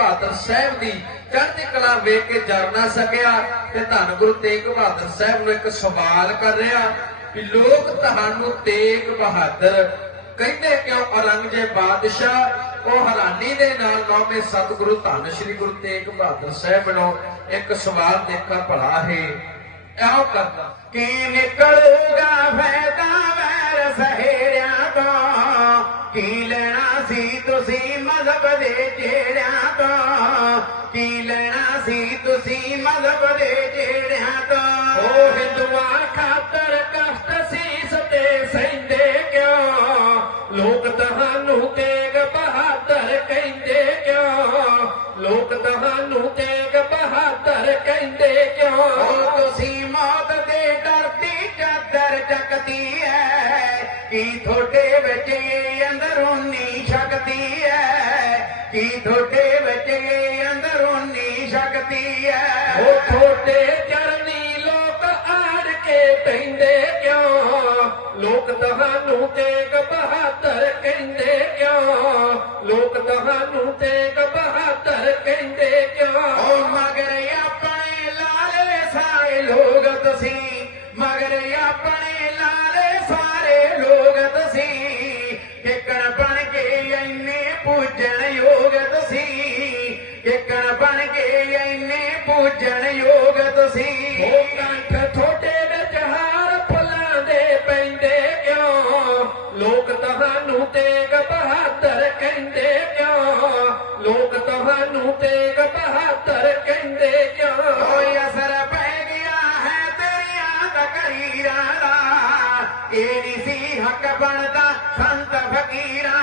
ਬਹਾਦਰ ਸਾਹਿਬ ਦੀ ਚੜ੍ਹਦੀ ਕਲਾ ਵੇਖ ਕੇ ਜਰ ਨਾ ਸਕਿਆ ਤੇ ਧੰਨ ਗੁਰੂ ਤੇਗ ਬਹਾਦਰ ਸਾਹਿਬ ਨੂੰ ਇੱਕ ਸਵਾਲ ਕਰ ਰਿਹਾ ਕਿ ਲੋਕ ਤੁਹਾਨੂੰ ਤੇਗ ਬਹਾਦਰ ਕਹਿੰਦੇ ਕਿਉਂ? ਔਰੰਗਜ਼ੇਬ ਬਾਦਸ਼ਾਹ, ਉਹ ਹੈਰਾਨੀ ਦੇ ਨਾਲ ਨੌਵੇਂ ਸਤਿਗੁਰੂ ਧੰਨ ਸ਼੍ਰੀ ਗੁਰੂ ਤੇਗ ਬਹਾਦਰ ਸਾਹਿਬ ਨੂੰ ਇੱਕ ਸਵਾਲ ਦੇਖਾ ਭਲਾ ਹੈ। ਇਹੋ ਕਰਦਾ। ਕੀ ਨਿਕਲੂਗਾ ਫਾਇਦਾ ਵੈਰ ਸਹੇੜਿਆਂ ਤੋਂ? ਕੀ ਲੈਣਾ ਸੀ ਤੁਸੀਂ ਮਜ਼ਹਬ ਦੇ ਤੁਹਾਨੂੰ ਤੇਗ ਬਹਾਦਰ ਕਹਿੰਦੇ ਕਿਉਂ? ਤੁਸੀਂ ਮੌਤ ਦੇ ਡਰ ਦੀ ਚਾਦਰ ਚੱਕਦੀ ਹੈ ਕੀ ਤੁਹਾਡੇ ਵਿੱਚ ਅੰਦਰੂਨੀ ਸ਼ਕਤੀ ਹੈ ਕੀ ਤੁਹਾਡੇ ਵਿੱਚ ਅੰਦਰੂਨੀ ਸ਼ਕਤੀ ਹੈ ਉਹ ਥੋੜੇ ਚਰਨੀ ਲੋਕ ਆੜ ਕੇ ਪੈਂਦੇ ਕਿਉਂ? ਲੋਕ ਤੁਹਾਨੂੰ ਤੇਗ ਬਹਾਦਰ ਕਹਿੰਦੇ ਸਾਰੇ ਲੋਕ ਤੁਸੀਂ ਮਗਰ ਆਪਣੇ ਲਾਲੇ ਸਾਰੇ ਲੋਕ ਤੁਸੀਂ ਕਿਕਣ ਬਣ ਕੇ ਇੰਨੇ ਪੂਜਣ ਯੋਗ ਤੁਸੀਂ ਕਿਕਣ ਬਣ ਕੇ ਇੰਨੇ ਪੂਜਣ ਯੋਗ ਤੁਸੀਂ ਉਹ ਕੰਠ ਥੋਟੇ ਵਿੱਚ ਹਾਰ ਫੁੱਲਾਂ ਦੇ ਪੈਂਦੇ ਕਿਉਂ? ਲੋਕ ਤੁਹਾਨੂੰ ਤੇਗ ਫਕੀਰਾਂ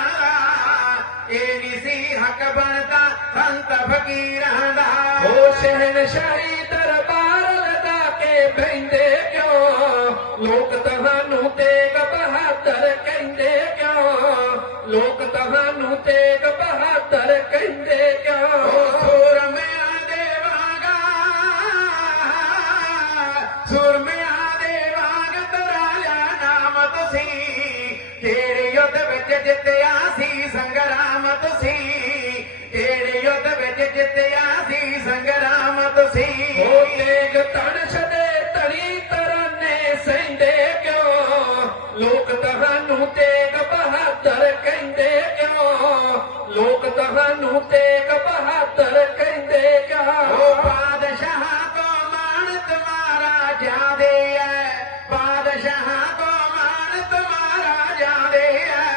ਇਹ ਨਹੀਂ ਸੀ ਹੱਕ ਬਣਦਾ ਸੰਤ ਫਕੀਰਾਂ ਦਾ ਉਹ ਸ਼ਹਿਨਸ਼ਾਹੀ ਦਰਬਾਰ ਲਗਾ ਕੇ ਬੈੰਦੇ ਕਿਉਂ ਲੋਕ ਤੁਹਾਨੂੰ ਤੇਗ ਬਹਾਦਰ ਕਹਿੰਦੇ ਕਿਉਂ ਲੋਕ ਤੁਹਾਨੂੰ ਤੇਗ ਬਹਾਦਰ ਕਹਿੰਦੇ ਕਿਉਂ ਸੂਰਮਿਆਂ ਦੇ ਵਾਂਗਾ ਸੂਰਮਿਆਂ ਦੇ ਵਾਂਗ ਤਰਾਇਆ ਨਾਮ ਤੁਸੀਂ ਤੇਰੇ ਯੁੱਧ ਵਿੱਚ ਜਿੱਤਿਆ ਸੀ ਸੰਗਰਾਮ ਤੁਸੀਂ ਤੇਰੇ ਯੁੱਧ ਵਿੱਚ ਜਿੱਤਿਆ ਸੀ ਸੰਗਰਾਮ ਤੁਸੀਂ ਉਹ ਤੇਗ ਤਣ ਛਦੇ ਤਣੀ ਤਰਾਨੇ ਸਹਿੰਦੇ ਕਿਉਂ? ਲੋਕ ਤੁਹਾਨੂੰ ਤੇਗ ਬਹਾਦਰ ਕਹਿੰਦੇ ਕਿਉਂ? ਲੋਕ ਤੁਹਾਨੂੰ ਤੇਗ ਬਹਾਦਰ ਕਹਿੰਦੇ ਕਿਉਂ? ਉਹ ਬਾਦਸ਼ਾਹਾਂ ਤੋਂ ਮਾਣ ਤੁਮਾਰਾ ਜਾਂਦੇ ਐ। ਬਾਦਸ਼ਾਹਾਂ ਤੋਂ ਮਾਣ ਤੁਮਾਰਾ ਜਾਂਦੇ ਐ।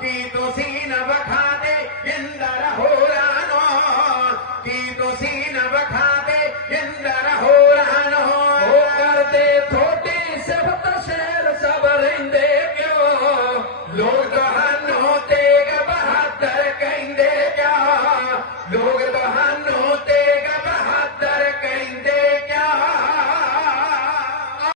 ਕੀ ਤੁਸੀਂ ਨਾ ਵਖਾਦੇ ਜਿੰਦਾ ਰਹੋ ਰਾਨੋ ਕੀ ਤੁਸੀਂ ਨਾ ਵਖਾਦੇ ਜਿੰਦਾ ਰਹੋ ਰਾਨੋ ਹੋ ਕਰਦੇ ਥੋੜੀ ਸਿਫਤ ਸ਼ਹਿਰ ਸਭ ਰਹਿੰਦੇ ਕਿਉਂ ਲੋਕ ਹਨੋ ਤੇ ਬਹਾਦਰ ਕਹਿੰਦੇ ਕਿਆ ਲੋਕ